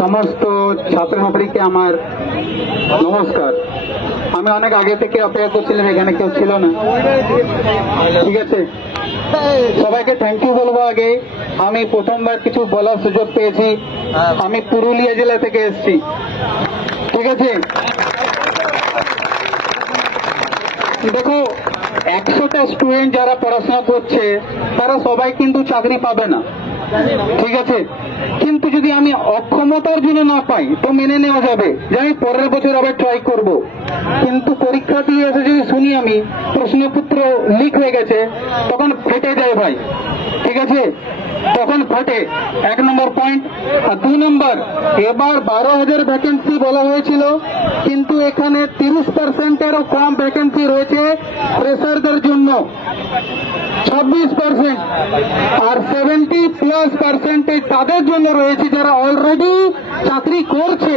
সমস্ত ছাত্রছাত্রীকে আমার নমস্কার। আমি অনেক আগে থেকে অপেক্ষা করছিলাম, এখানে কেউ ছিল না, ঠিক আছে। সবাইকে থ্যাংক ইউ বলবো। আগে আমি প্রথমবার কিছু বলার সুযোগ পেয়েছি। আমি পুরুলিয়া জেলা থেকে এসেছি, ঠিক আছে। দেখো, 100টা স্টুডেন্ট যারা পড়াশোনা করছে তারা সবাই কিন্তু চাকরি পাবে না, ঠিক আছে। কিন্তু যদি আমি অক্ষমতার জন্য না পাই তো মেনে নেওয়া যাবে যে আমি পরের বছর আবার ট্রাই করব। কিন্তু পরীক্ষা দিয়ে এসে যদি শুনি আমি প্রশ্নপত্র লিক হয়ে গেছে, তখন ফেটে যায় ভাই, ঠিক আছে, তখন ফাটে। 1 নম্বর পয়েন্ট। আর 2 নম্বর, এবার 12,000 ভ্যাকেন্সি বলা হয়েছিল, কিন্তু এখানে 30%-এরও কম ভ্যাকেন্সি রয়েছে ফ্রেশারদের জন্য, 26%। আর 70+% তাদের জন্য রয়েছে যারা অলরেডি চাকরি করছে